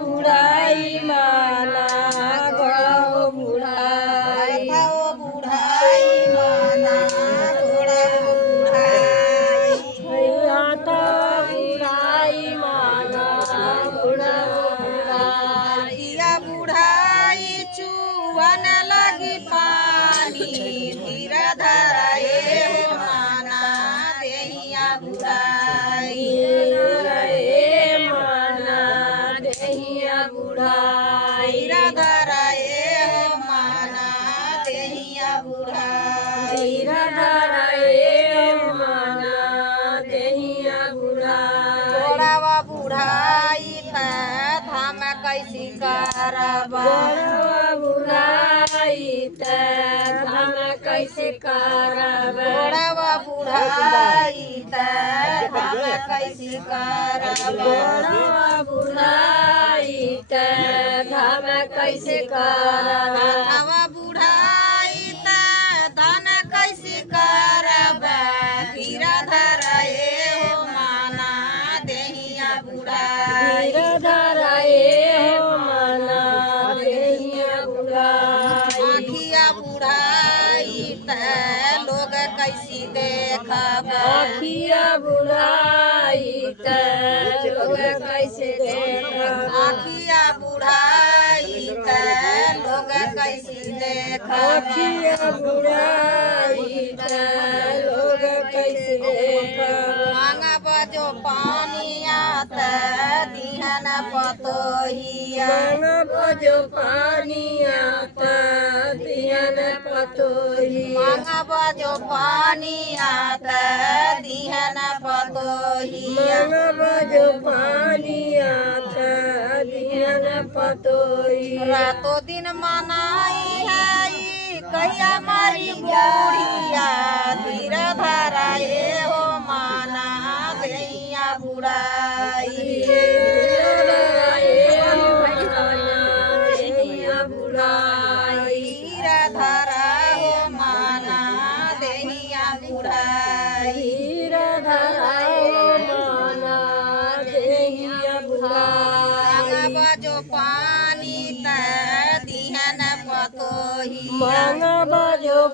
बुढ़ाई माना घोड़ा बुढ़ाई माना घोड़ा बुढ़ाई बुढ़ाई माना घोड़ा बुढ़ाई किया बुढ़ाई चुवन लगी पानी धीरा धराए हो माना देहिया बुढ़ाई माना देहिया बुढ़ाई धीरा धराए हो माना देहिया बुढ़ाई माना देहिया बुढ़ाई घोड़ावा बुढ़ाई था धाम कैसी करबा बुढ़ाई धाम कैसे करब घोड़ावा बुढ़ाई था धाम कैसी करबा बुढ़ाई धाम कैसे करब हवा बुढ़ाई था धन कैसी करबा धीरा धराए हो माना देहिया बुढ़ाई हो माना देहिया बुढ़ाई आखिया बुढ़ाई त लोग कैसी देखब आखिया बुढ़ाई लोग कैसे देखब आखिया बुढ़ाई त लोग कैसी देखब आखिया बुढ़ाई लोग कैसे देखब मांगब जो पानिया त दिहन पतोहिया मांगब जो पानी आता दिहन पतोही मांगब जो पानिया त दिहन पतोहिया मांगब जो पानी आता दिहन पतोही रातों दिन मनाई है कहिया मारी बुढ़िया धीरा धराए हो माना देहिया बुढ़ाई धीरा धरा हो माना देहिया बुढ़ाई मांगब जो पानी त दिहन पतोहिया मांगब जो